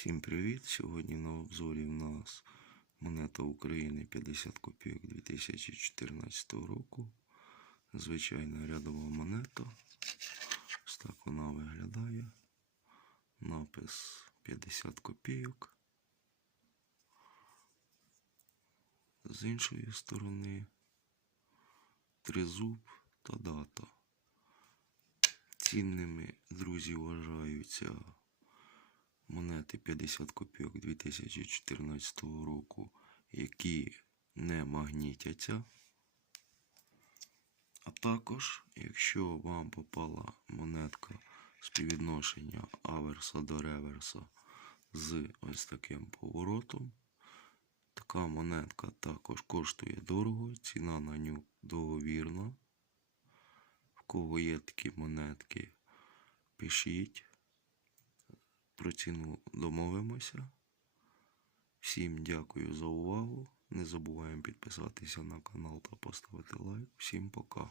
Всім привіт! Сьогодні на обзорі в нас монета України 50 копійок 2014 року. Звичайна рядова монета. Ось так вона виглядає. Напис 50 копійок. З іншої сторони тризуб та дата. Цінними, друзі, вважаються монети 50 копійок 2014 року, які не магнітяться. А також, якщо вам попала монетка співвідношення аверса до реверса з ось таким поворотом, така монетка також коштує дорого, ціна на ню договірна. В кого є такі монетки, пишіть про ціну домовимося. Всім дякую за увагу. Не забуваємо підписатися на канал та поставити лайк. Всім пока.